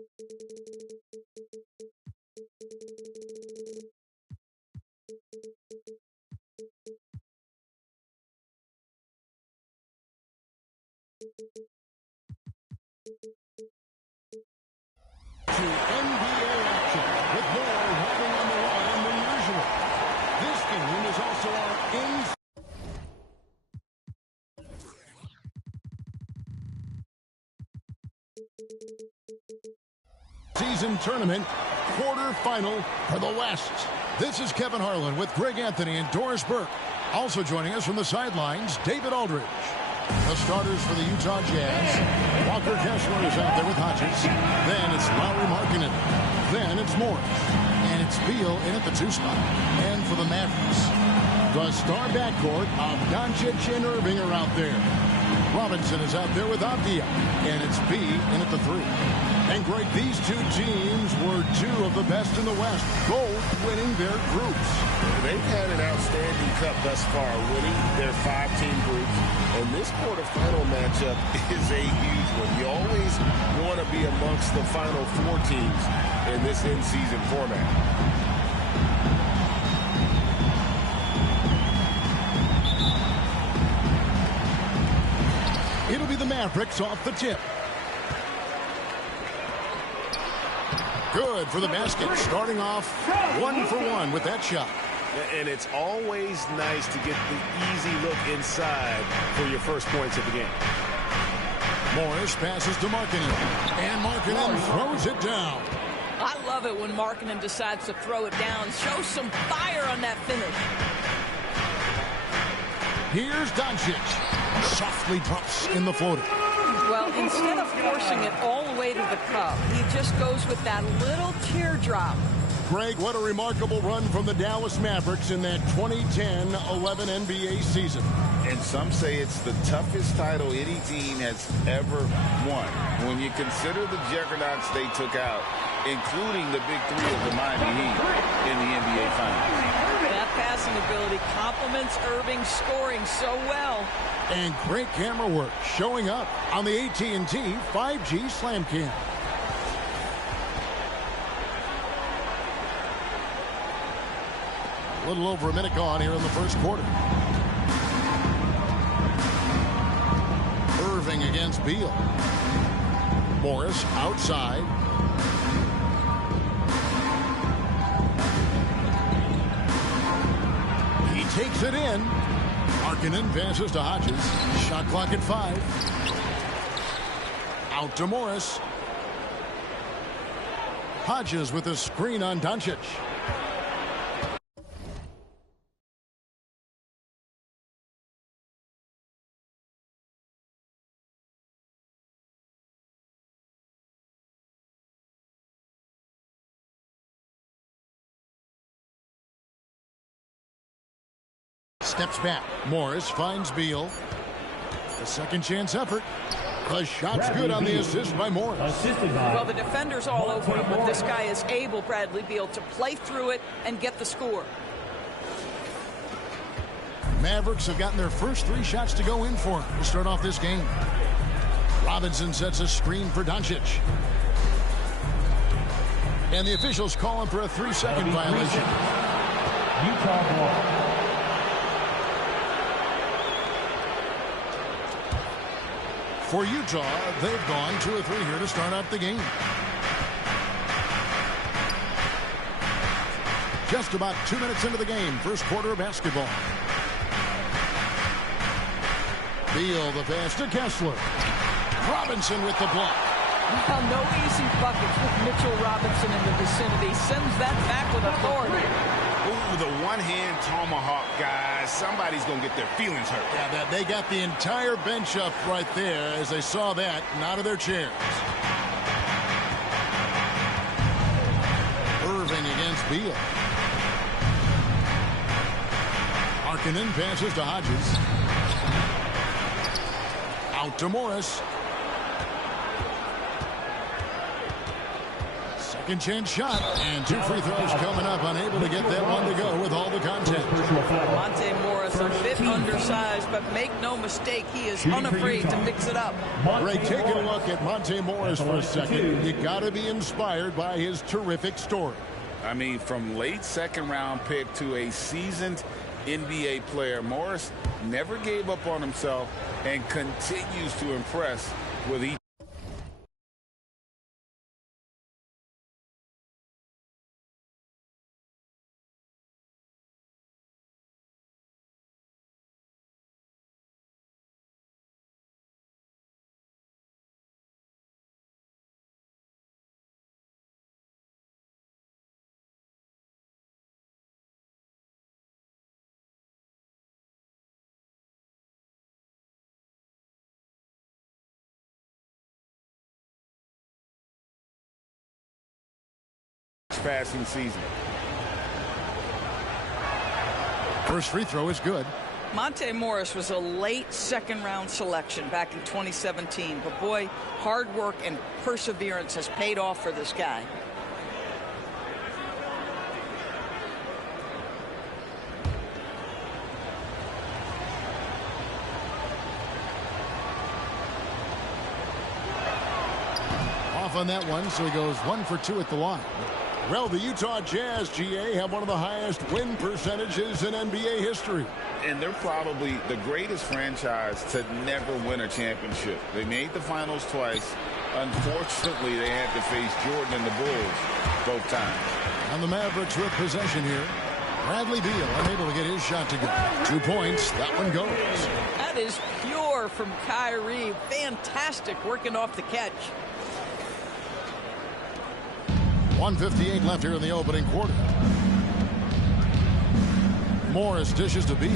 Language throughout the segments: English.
To NBA action with more riding on the line than usual. This game is also our in-season tournament quarterfinal for the West. This is Kevin Harlan with Greg Anthony and Doris Burke. Also joining us from the sidelines, David Aldridge. The starters for the Utah Jazz. Walker Kessler is out there with Hodges. Then it's Lauri Markkanen. Then it's Morris. And it's Beal in at the 2 spot. And for the Mavericks, the star backcourt of Doncic and Irving are out there. Robinson is out there with Avdia. And it's B in at the 3. And Greg, these two teams were 2 of the best in the West, both winning their groups. They've had an outstanding cup thus far, winning their 5-team groups. And this quarterfinal matchup is a huge one. You always want to be amongst the final 4 teams in this in-season format. It'll be the Mavericks off the tip. Good for the basket, starting off 1 for 1 with that shot. And it's always nice to get the easy look inside for your first points of the game. Morris passes to Markkanen, and Markkanen throws it down. I love it when Markkanen decides to throw it down. Show some fire on that finish. Here's Doncic. Softly drops in the floater. Well, instead of forcing it all the way to the cup, he just goes with that little teardrop. Greg, what a remarkable run from the Dallas Mavericks in that 2010-11 NBA season. And some say it's the toughest title any team has ever won. When you consider the juggernauts they took out, including the big 3 of the Miami Heat in the NBA Finals. That passing ability complements Irving scoring so well. And great camera work showing up on the AT&T 5G Slam Cam. A little over a minute gone here in the first quarter. Irving against Beal. Morris outside. He takes it in. Markkanen passes to Hodges. Shot clock at 5. Out to Morris. Hodges with a screen on Doncic. Steps back. Morris finds Beal. A second chance effort. The shot's good on the assist by Morris. Well, the defender's all over him, but this guy is able, Bradley Beal, to play through it and get the score. Mavericks have gotten their first 3 shots to go in for him to start off this game. Robinson sets a screen for Doncic. And the officials call him for a 3-second violation. Utah ball. For Utah, they've gone 2 of 3 here to start out the game. Just about 2 minutes into the game, first quarter of basketball. Beal, the pass to Kessler. Robinson with the block. Well, no easy buckets with Mitchell Robinson in the vicinity. Sends that back with authority. Ooh, the one-hand tomahawk, guys. Somebody's going to get their feelings hurt. Yeah, they got the entire bench up right there as they saw that and out of their chairs. Irving against Beal. Markkanen passes to Hodges. Out to Morris. Second chance shot, and 2 free throws coming up. Unable to get that one to go with all the contact. Monte Morris a bit undersized, but make no mistake, he is unafraid to mix it up. Greg, taking a look at Monte Morris for a second. You got to be inspired by his terrific story. I mean, from late second-round pick to a seasoned NBA player, Morris never gave up on himself and continues to impress with each. Passing season. First free throw is good. Monte Morris was a late second-round selection back in 2017, but boy, hard work and perseverance has paid off for this guy. Off on that one, so he goes 1 for 2 at the line. Well, the Utah Jazz, GA, have one of the highest win percentages in NBA history. And they're probably the greatest franchise to never win a championship. They made the finals twice. Unfortunately, they had to face Jordan and the Bulls both times. And the Mavericks with possession here. Bradley Beal unable to get his shot to go. 2 points. That one goes. That is pure from Kyrie. Fantastic working off the catch. 1:58 left here in the opening quarter. Morris dishes to Beal.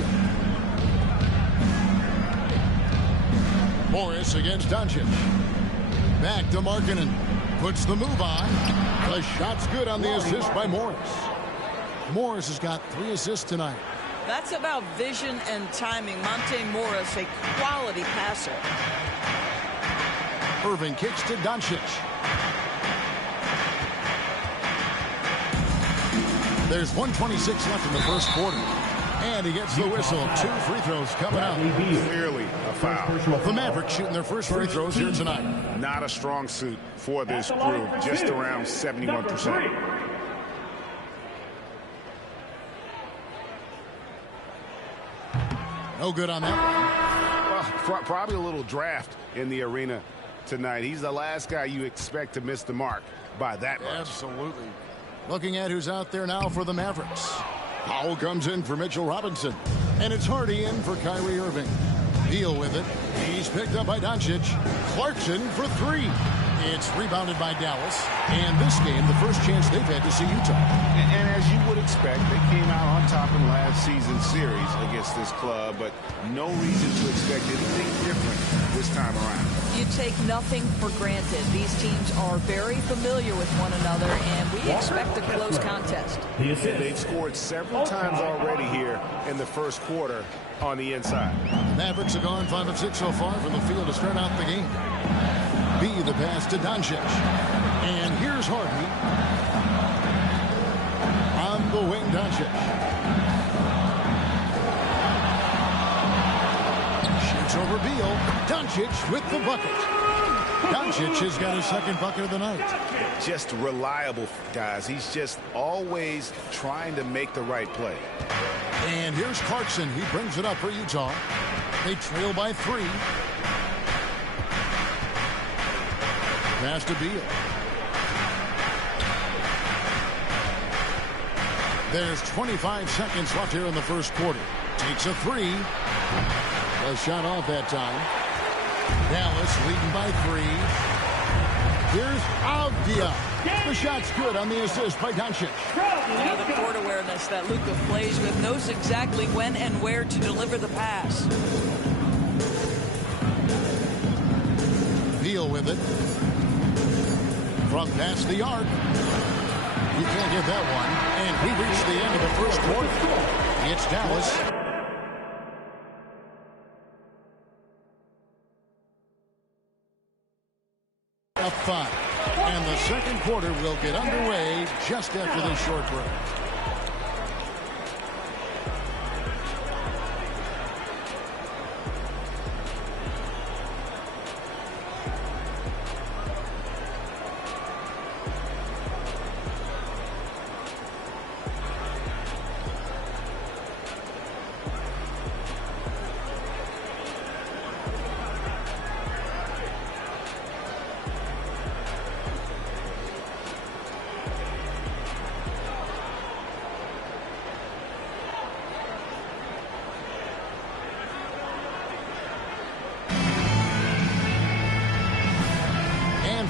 Morris against Doncic. Back to Markkanen. Puts the move on. The shot's good on the assist by Morris. Morris has got 3 assists tonight. That's about vision and timing. Monte Morris, a quality passer. Irving kicks to Doncic. There's 1:26 left in the first quarter. And he gets the whistle. 2 free throws coming up. Clearly a foul. The Mavericks shooting their first free throws here tonight. Not a strong suit for this group. Just around 71%. No good on that one. Well, probably a little draft in the arena tonight. He's the last guy you expect to miss the mark by that much. Absolutely. Looking at who's out there now for the Mavericks. Powell comes in for Mitchell Robinson. And it's Hardy in for Kyrie Irving. Beal with it. He's picked up by Doncic. Clarkson for 3. It's rebounded by Dallas. And this game, the first chance they've had to see Utah. And as you would expect, they came out on top in last season's series against this club, but no reason to expect anything different this time around. You take nothing for granted. These teams are very familiar with one another, and we expect a close contest. They've scored several times already here in the first quarter on the inside. The Mavericks have gone 5 of 6 so far from the field to start out the game. B the pass to Doncic. And here's Hardy. On the wing, Doncic. Shoots over Beal. Doncic with the bucket. Doncic has got his second bucket of the night. Just reliable, guys. He's just always trying to make the right play. And here's Clarkson. He brings it up for Utah. They trail by 3. Pass to Beal. There's 25 seconds left here in the first quarter. Takes a 3. A shot off that time. Dallas leading by 3. Here's Avdia. The shot's good on the assist by Doncic. Yeah, the court awareness that Luka plays with, knows exactly when and where to deliver the pass. Beal with it. From past the arc. You can't get that one. And we reach the end of the first quarter. It's Dallas. Up 5. And the second quarter will get underway just after this short break.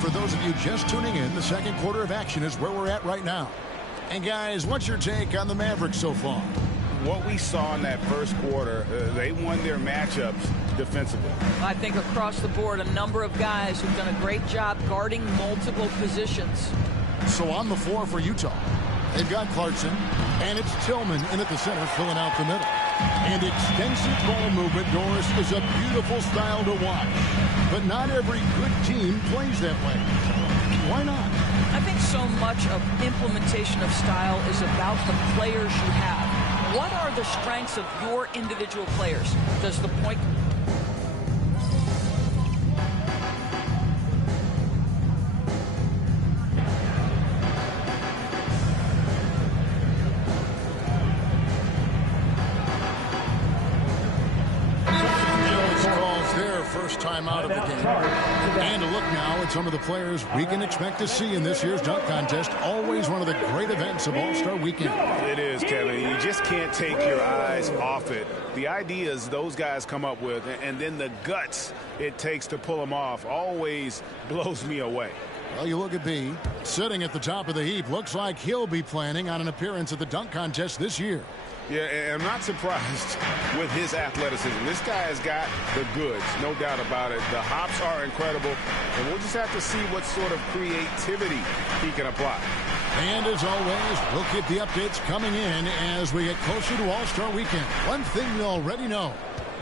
For those of you just tuning in, the second quarter of action is where we're at right now. And guys, what's your take on the Mavericks so far? What we saw in that first quarter, they won their matchups defensively. I think across the board, a number of guys who've done a great job guarding multiple positions. So on the floor for Utah, they've got Clarkson, and it's Tillman in at the center filling out the middle. And extensive ball movement, Doris, is a beautiful style to watch. But not every good team plays that way. Why not? I think so much of implementation of style is about the players you have. What are the strengths of your individual players? Does the point... First time out of the game. And a look now at some of the players we can expect to see in this year's dunk contest. Always one of the great events of All-Star Weekend. It is, Kevin. You just can't take your eyes off it. The ideas those guys come up with, and then the guts it takes to pull them off, always blows me away. Well, you look at B, sitting at the top of the heap. Looks like he'll be planning on an appearance at the dunk contest this year. Yeah, and I'm not surprised with his athleticism. This guy has got the goods, no doubt about it. The hops are incredible, and we'll just have to see what sort of creativity he can apply. And as always, we'll keep the updates coming in as we get closer to All-Star Weekend. One thing you already know,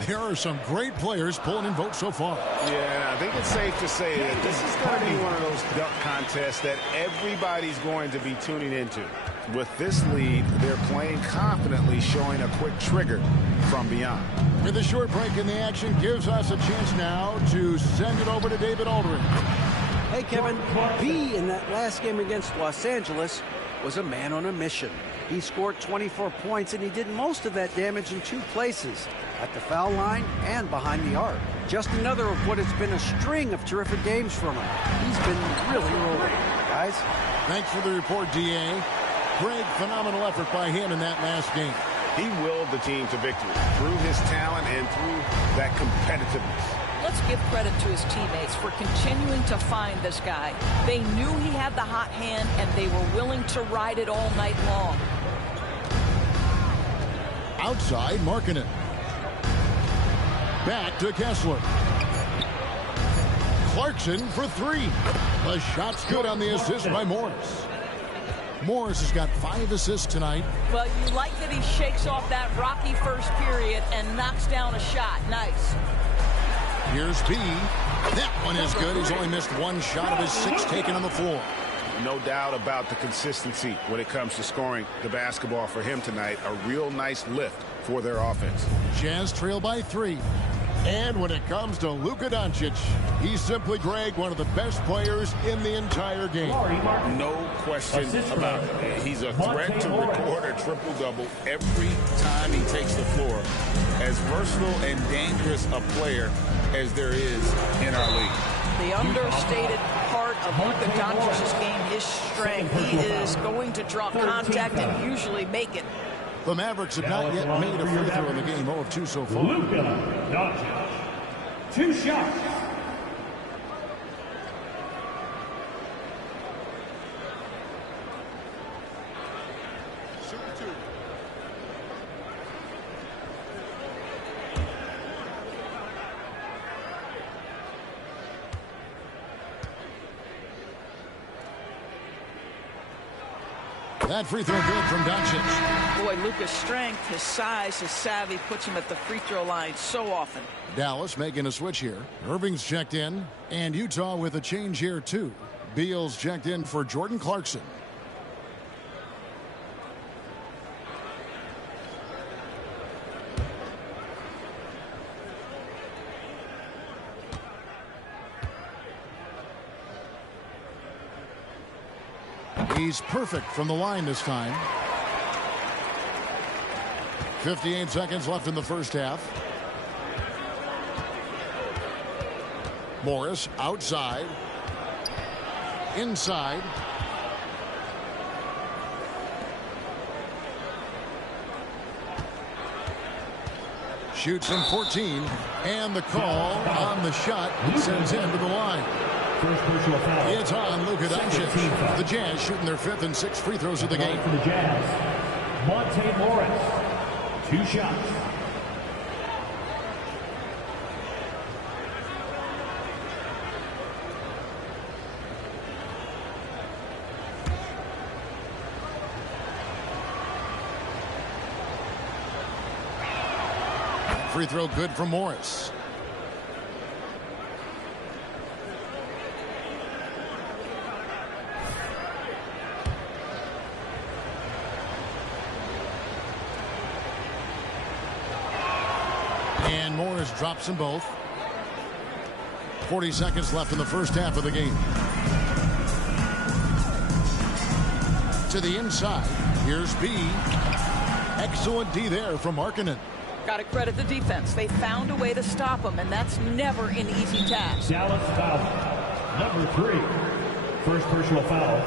there are some great players pulling in votes so far. Yeah, I think it's safe to say that this is going to be one of those dunk contests that everybody's going to be tuning into. With this lead, they're playing confidently, showing a quick trigger from beyond. With a short break in the action gives us a chance now to send it over to David Aldridge. Hey, Kevin. B in that last game against Los Angeles was a man on a mission. He scored 24 points, and he did most of that damage in two places, at the foul line and behind the arc. Just another of what has been a string of terrific games from him. He's been really rolling, guys. Thanks for the report, D.A. Greg, phenomenal effort by him in that last game. He willed the team to victory through his talent and through that competitiveness. Let's give credit to his teammates for continuing to find this guy. They knew he had the hot hand, and they were willing to ride it all night long. Outside, Markkanen. Back to Kessler. Clarkson for three. The shot's good on the assist by Morris. Morris has got 5 assists tonight. Well, you like that he shakes off that rocky first period and knocks down a shot. Nice. Here's B. That one is good. He's only missed 1 shot of his 6 taken on the floor. No doubt about the consistency when it comes to scoring the basketball for him tonight. A real nice lift for their offense. Jazz trail by 3. And when it comes to Luka Doncic, he's simply, Greg, one of the best players in the entire game. No question about it. He's a threat to record a triple-double every time he takes the floor. As versatile and dangerous a player as there is in our league. The understated part of Luka Doncic's game is strength. He is going to draw contact and usually make it. The Mavericks have not yet made a free throw in the game. 0 of 2 so far. Luka Doncic. 2 shots. That free throw good from Doncic. Boy, Luka's strength, his size, his savvy puts him at the free throw line so often. Dallas making a switch here. Irving's checked in, and Utah with a change here too. Beal's checked in for Jordan Clarkson. He's perfect from the line this time. 58 seconds left in the first half. Morris outside. Inside. Shoots from 14. And the call on the shot sends him to the line. First personal foul. It's on Luka Doncic. The Jazz shooting their 5th and 6th free throws of the game. For the Jazz, Monte Morris. 2 shots. Free throw good for Morris. And Morris drops them both. 40 seconds left in the first half of the game. To the inside. Here's B. Excellent D there from Markkanen. Got to credit the defense. They found a way to stop him, and that's never an easy task. Dallas foul. Number 3. First personal foul.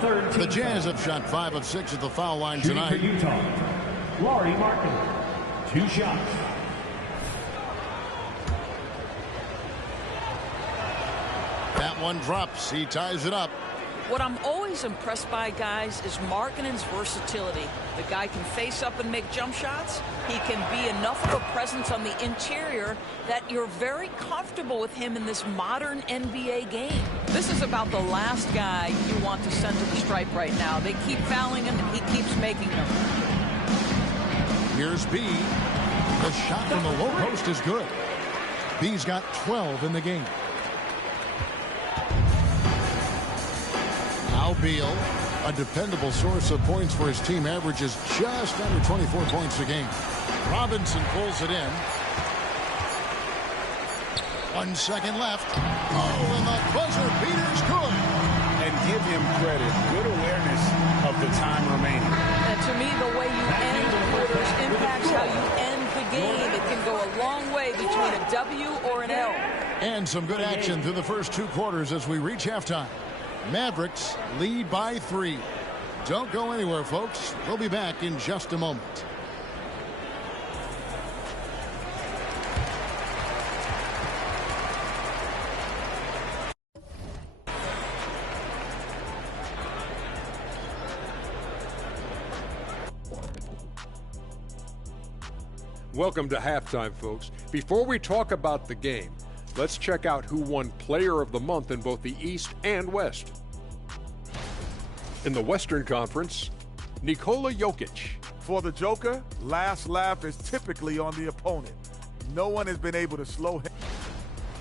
Third team The Jazz have shot 5 of 6 at the foul line Shooting tonight. for Utah, Lauri Markkanen. 2 shots. That one drops. He ties it up. What I'm always impressed by, guys, is Markkanen's versatility. The guy can face up and make jump shots. He can be enough of a presence on the interior that you're very comfortable with him in this modern NBA game. This is about the last guy you want to send to the stripe right now. They keep fouling him, and he keeps making them. Here's B. The shot from the low post is good. B's got 12 in the game. Now Beal, a dependable source of points for his team, averages just under 24 points a game. Robinson pulls it in. 1 second left. Oh, and the buzzer beater's good. And give him credit. Good awareness of the time remaining. And to me, the way you end quarters impacts how you end the game. It can go a long way between a W or an L. And some good action through the first 2 quarters as we reach halftime. Mavericks lead by 3. Don't go anywhere, folks. We'll be back in just a moment. Welcome to halftime, folks. Before we talk about the game, let's check out who won Player of the Month in both the East and West. In the Western Conference, Nikola Jokic. For the Joker, last laugh is typically on the opponent. No one has been able to slow him.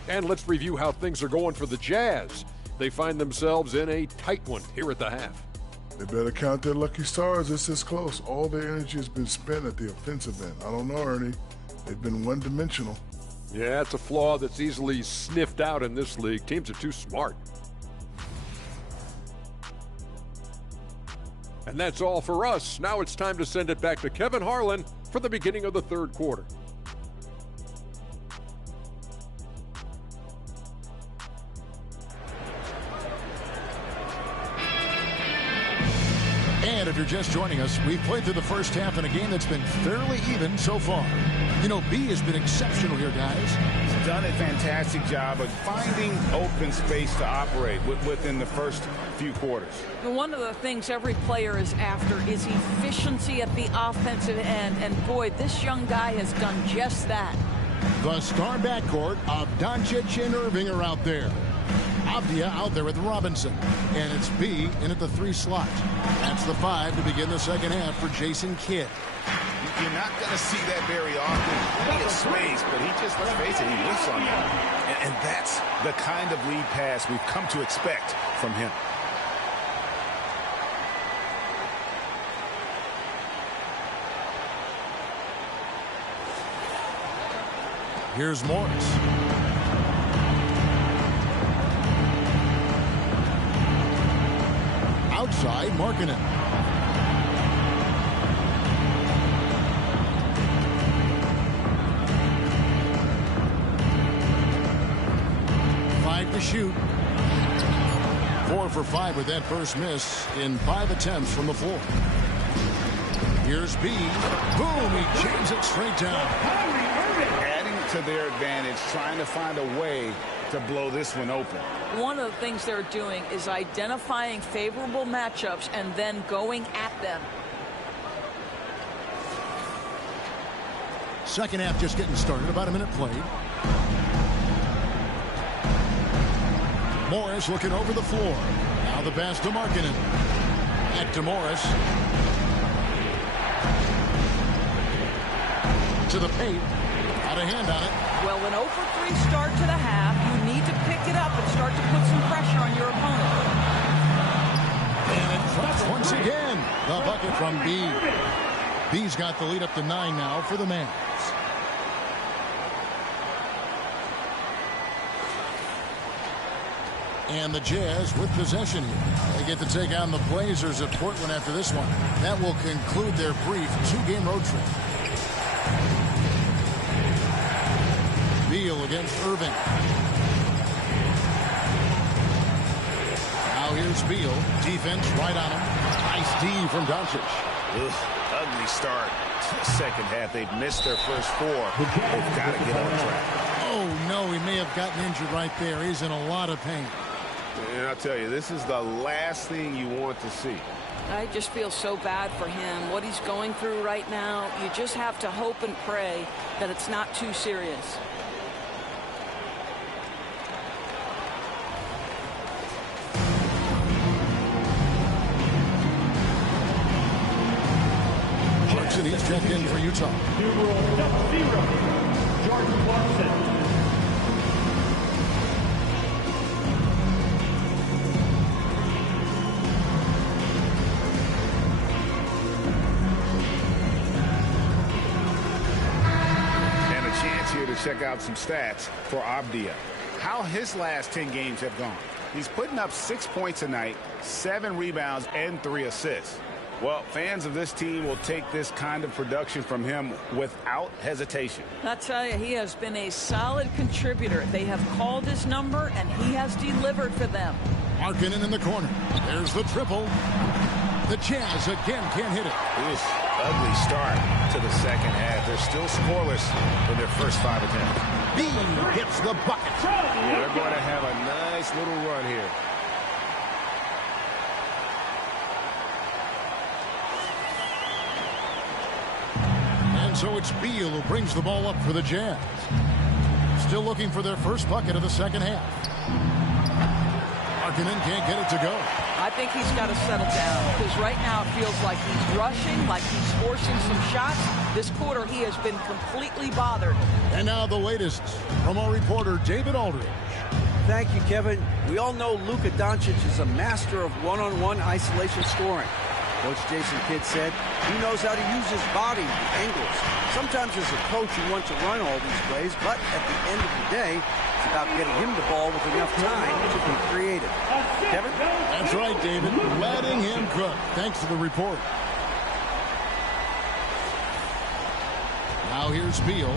And let's review how things are going for the Jazz. They find themselves in a tight one here at the half. They better count their lucky stars. It's this close. All their energy has been spent at the offensive end. I don't know, Ernie. They've been one-dimensional. Yeah, it's a flaw that's easily sniffed out in this league. Teams are too smart. And that's all for us. Now it's time to send it back to Kevin Harlan for the beginning of the third quarter. And if you're just joining us, we've played through the first half in a game that's been fairly even so far. You know, B has been exceptional here, guys. He's done a fantastic job of finding open space to operate within the first few quarters. One of the things every player is after is efficiency at the offensive end. And boy, this young guy has done just that. The star backcourt of Doncic and Irving are out there. Avdia out there with Robinson. And it's B in at the 3 slot. That's the 5 to begin the second half for Jason Kidd. You're not going to see that very often. He has space, but he just, let's face it, he whiffs on that. And that's the kind of lead pass we've come to expect from him. Here's Morris. Outside, Markkanen. To shoot. 4 for 5 with that first miss in 5 attempts from the floor. Here's B. Boom, he jams it straight down. Adding to their advantage, trying to find a way to blow this one open. One of the things they're doing is identifying favorable matchups and then going at them. Second half just getting started, about a minute played. Morris looking over the floor. Now the pass to Markkanen. Back to Morris. To the paint. Out of hand on it. Well, an 0 for 3 start to the half, you need to pick it up and start to put some pressure on your opponent. And it drops once again. The bucket from B. B's got the lead up to 9 now for the Mavs. And the Jazz with possession here. They get to take on the Blazers at Portland after this one. That will conclude their brief 2-game road trip. Beal against Irving. Now here's Beal. Defense right on him. Nice D from Doncic. Ugly start to the second half. They've missed their first 4. They've got to get on track. Oh, no, he may have gotten injured right there. He's in a lot of pain. And I'll tell you, this is the last thing you want to see. I just feel so bad for him. What he's going through right now, you just have to hope and pray that it's not too serious. Clarkson, he's checked in for Utah. Jordan Clarkson. Check out some stats for Avdija. How his last 10 games have gone. He's putting up 6 points a night, 7 rebounds, and 3 assists. Well, fans of this team will take this kind of production from him without hesitation. I tell you, he has been a solid contributor. They have called his number, and he has delivered for them. Markkanen in the corner. There's the triple. The Jazz again can't hit it. Ugly start to the second half. They're still scoreless in their first 5 attempts. B hits the bucket. Yeah, they're going to have a nice little run here. And so it's Beal who brings the ball up for the Jazz. Still looking for their first bucket of the second half. Markkanen can't get it to go. I think he's got to settle down because right now it feels like he's rushing, like he's forcing some shots. This quarter he has been completely bothered. And now the latest from our reporter David Aldridge. Thank you, Kevin. We all know Luka Doncic is a master of one-on-one isolation scoring. Coach Jason Kidd said he knows how to use his body, the angles. Sometimes as a coach you want to run all these plays, but at the end of the day, it's about getting him the ball with enough time to be creative. Kevin? That's right, David. Letting him cook. Thanks to the report. Now here's Beal.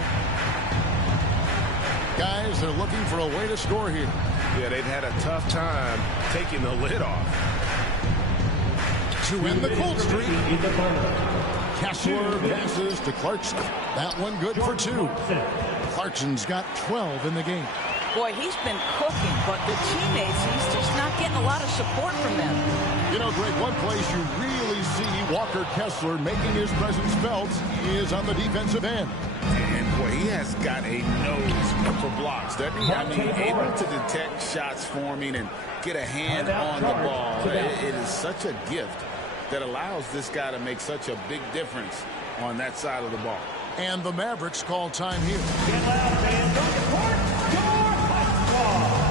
Guys, they're looking for a way to score here. Yeah, they've had a tough time taking the lid off. To end the cold streak. Kessler passes to Clarkson. That one good for 2. Clarkson's got 12 in the game. Boy, he's been cooking, but the teammates, he's just not getting a lot of support from them. You know, Greg, one place you really see Walker Kessler making his presence felt is on the defensive end. And boy, he has got a nose for blocks, doesn't he? I mean, able to detect shots forming and get a hand on the ball. It is such a gift that allows this guy to make such a big difference on that side of the ball. And the Mavericks call time here. Get loud, fans. Don't depart. Your hot squad.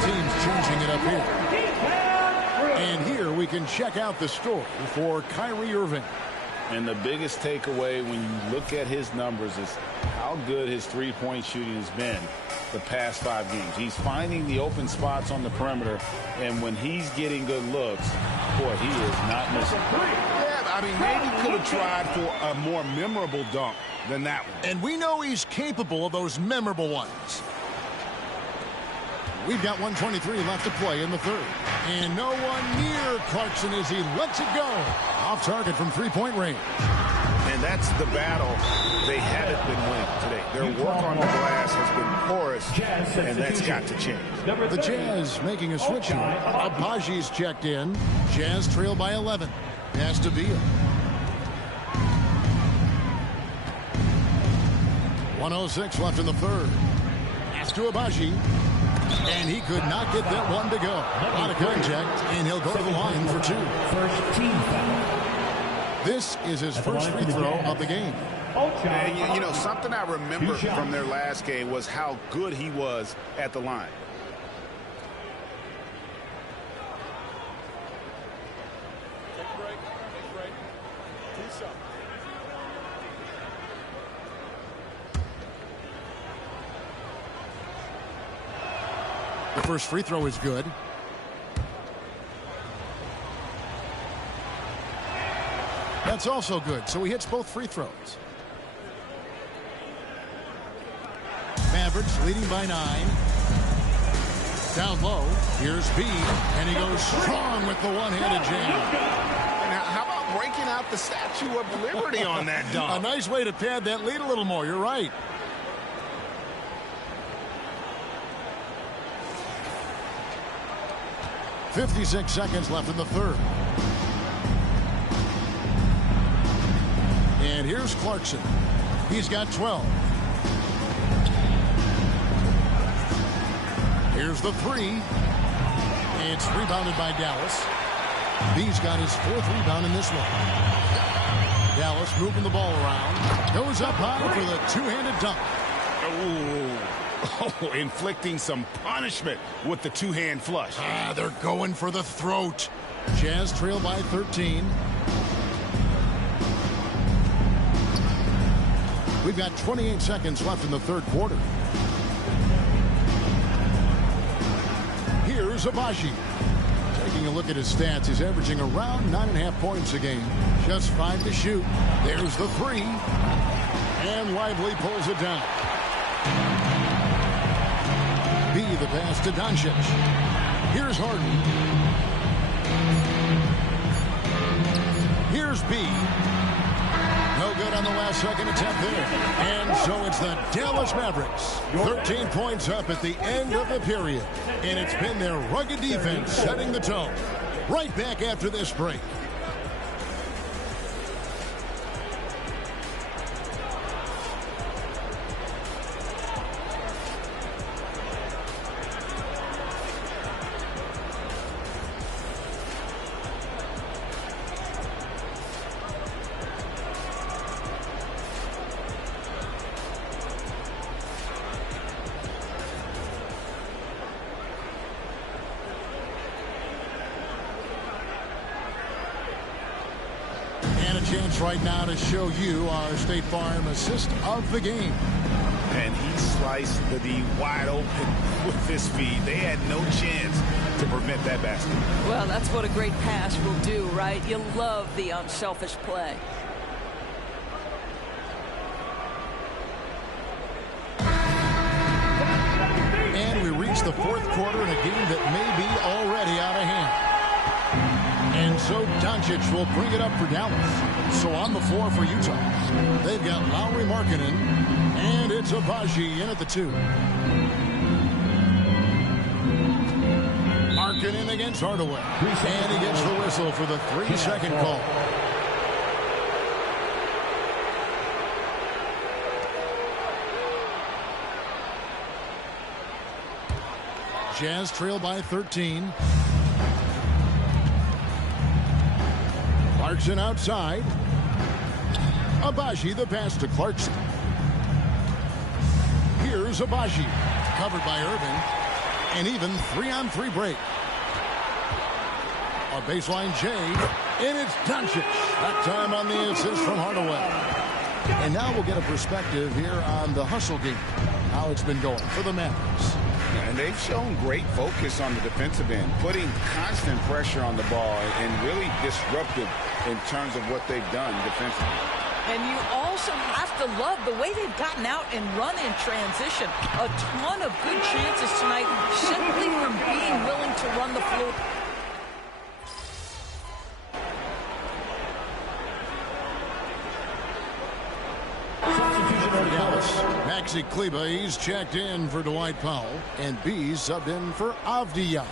Teams changing it up here. And here we can check out the story for Kyrie Irving. And the biggest takeaway when you look at his numbers is how good his three-point shooting has been the past 5 games. He's finding the open spots on the perimeter, and when he's getting good looks, boy, he is not missing. Yeah, I mean, maybe could have tried for a more memorable dunk than that one. And we know he's capable of those memorable ones. We've got 1:23 left to play in the third. And no one near Clarkson as he lets it go. Off target from three-point range. And that's the battle they haven't been winning today. Their work on the glass has been porous, and that's got to change. The Jazz making a switch here. Abaji's checked in. Jazz trail by 11. Pass to Beal. 1:06 left in the third. Pass to Abaji. And he could not get that one to go. Out of contact, and he'll go to the line for 2. First team foul. This is his first free throw of the game. And, you know, something I remember from their last game was how good he was at the line. The first free throw is good. That's also good, so he hits both free throws. Mavericks leading by 9. Down low, here's B, and he goes strong with the one-handed jam. Now, how about breaking out the Statue of Liberty on that dunk? A nice way to pad that lead a little more, you're right. .56 seconds left in the third. And here's Clarkson. He's got 12. Here's the 3. It's rebounded by Dallas. B's got his 4th rebound in this one. Dallas moving the ball around. Goes up high for the two-handed dunk. Oh, inflicting some punishment with the two-hand flush. They're going for the throat. Jazz trail by 13. We've got 28 seconds left in the third quarter. Here's Abaji. Taking a look at his stats, he's averaging around 9.5 points a game. Just 5 to shoot. There's the 3. And Lively pulls it down. B, the pass to Doncic. Here's Harden. Here's B. No good on the last second attempt there. And so it's the Dallas Mavericks. 13 points up at the end of the period. And it's been their rugged defense setting the tone. Right back after this break. Chance right now to show you our State Farm assist of the game. And he sliced the D wide open with his feet. They had no chance to prevent that basket. Well, that's what a great pass will do, right? You love the unselfish play. And we reach the fourth quarter in a game that may be already out of hand. And so Doncic will bring it up for Dallas. So on the floor for Utah, they've got Lauri Markkanen, and it's Abaji in at the 2. Markkanen against Hardaway. And he gets the whistle for the 3-second call. Jazz trail by 13. Clarkson outside. Agbaji the pass to Clarkson. Here's Agbaji. Covered by Irving. An even 3-on-3 break. A baseline J. And it's Doncic. That time on the assist from Hardaway. And now we'll get a perspective here on the hustle game. How it's been going for the Mavericks. And they've shown great focus on the defensive end, putting constant pressure on the ball and really disruptive in terms of what they've done defensively. And you also have to love the way they've gotten out and run in transition. A ton of good chances tonight simply from being willing to run the floor. Maxi Kleber, he's checked in for Dwight Powell, and B subbed in for Avdija.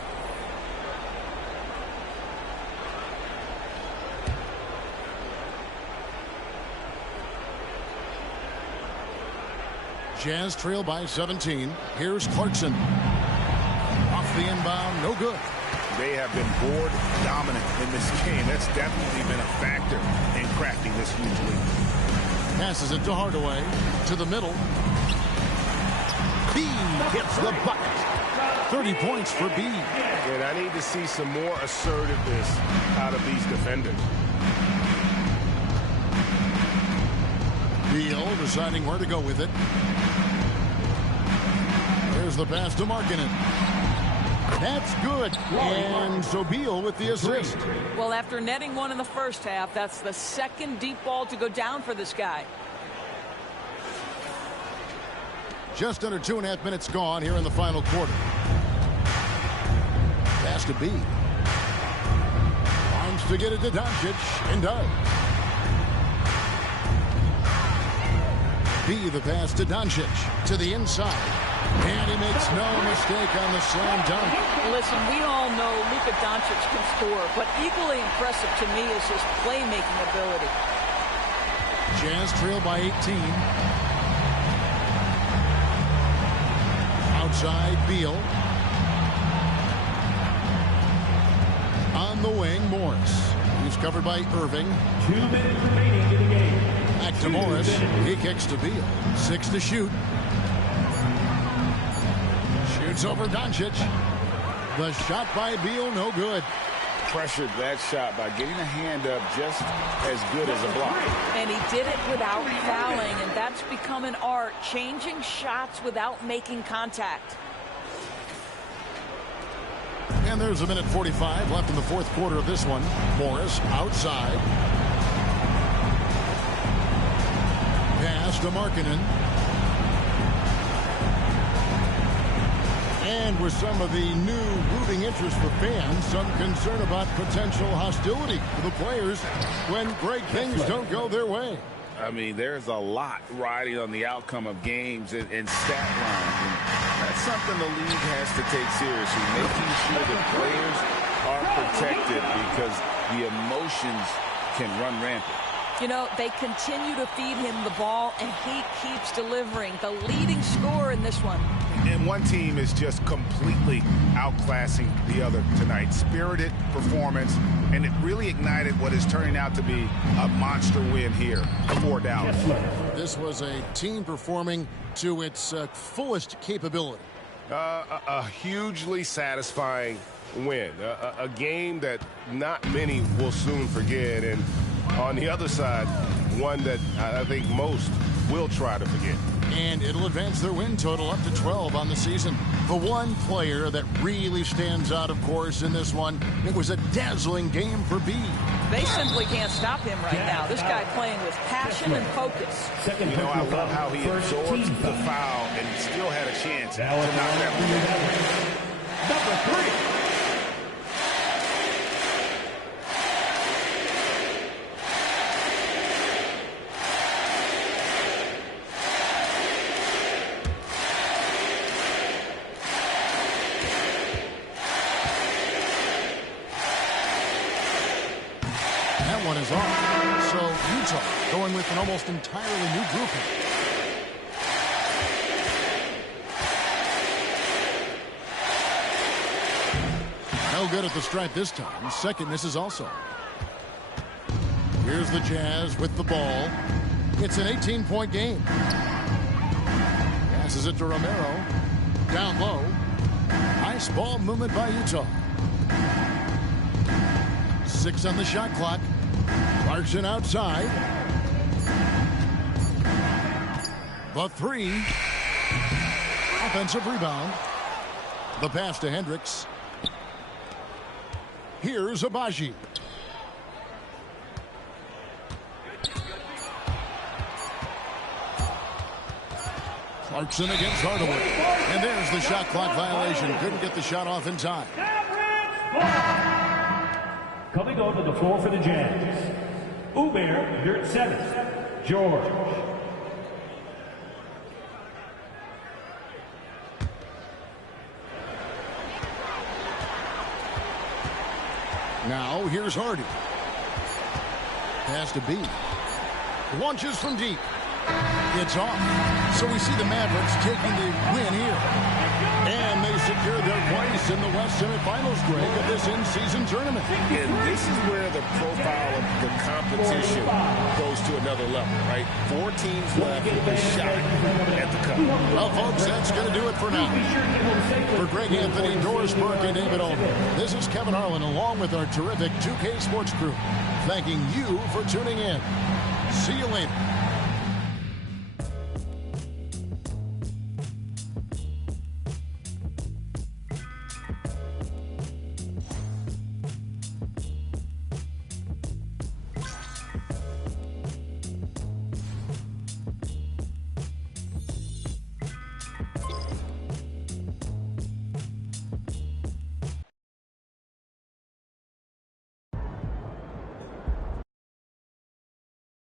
Jazz trail by 17. Here's Clarkson. Off the inbound, no good. They have been board dominant in this game. That's definitely been a factor in cracking this huge lead. Passes it to Hardaway. To the middle. B gets the bucket. 30 points for B. And I need to see some more assertiveness out of these defenders. Beal deciding where to go with it. There's the pass to Markkanen. That's good. And so Beal with the assist. Well, after netting one in the first half, that's the second deep ball to go down for this guy. Just under 2.5 minutes gone here in the final quarter. Pass to B. Wants to get it to Doncic, and does. B the pass to Doncic. To the inside. And he makes no mistake on the slam dunk. Listen, we all know Luka Doncic can score, but equally impressive to me is his playmaking ability. Jazz trail by 18. Outside, Beal. On the wing, Morris. He's covered by Irving. 2 minutes remaining in the game. Back to Morris. He kicks to Beal. 6 to shoot. Shoots over Doncic. The shot by Beal, no good. Pressured that shot by getting a hand up just as good as a block. And he did it without fouling, and that's become an art, changing shots without making contact. And there's 1:45 left in the fourth quarter of this one. Morris outside. Pass to Markkanen. And with some of the new rooting interest for fans, some concern about potential hostility for the players when great things don't go their way. I mean, there's a lot riding on the outcome of games and stat lines. And that's something the league has to take seriously, making sure that players are protected because the emotions can run rampant. You know, they continue to feed him the ball, and he keeps delivering. The leading scorer in this one. And one team is just completely outclassing the other tonight. Spirited performance, and it really ignited what is turning out to be a monster win here for Dallas. This was a team performing to its fullest capability. A hugely satisfying win. A game that not many will soon forget. And on the other side, one that I think most will try to forget. And it'll advance their win total up to 12 on the season. The one player that really stands out, of course, in this one, it was a dazzling game for B. They simply can't stop him right now. This guy playing with passion and focus. You know, I love how he absorbed the foul and still had a chance to knock that one. Number 3. One is off. So Utah going with an almost entirely new grouping. No good at the stripe this time. Second misses also. Here's the Jazz with the ball. It's an 18-point game. Passes it to Romero. Down low. Nice ball movement by Utah. 6 on the shot clock. Clarkson outside. The 3. Offensive rebound. The pass to Hendricks. Here's Agbaji. Clarkson against Hardaway. And there's the shot clock violation. Couldn't get the shot off in time. Coming onto the floor for the Jazz, Omer Yurtseven, George. Now here's Hardy. Pass to B. Launches from deep. It's off. So we see the Mavericks taking the win here. And they secured their place in the West semifinals, Greg, of this in-season tournament. And this is where the profile of the competition goes to another level, right? 4 teams left with a shot at the cup. Well, folks, that's going to do it for now. For Greg Anthony, Doris Burke, and David Aldridge, this is Kevin Harlan along with our terrific 2K Sports crew, thanking you for tuning in. See you later.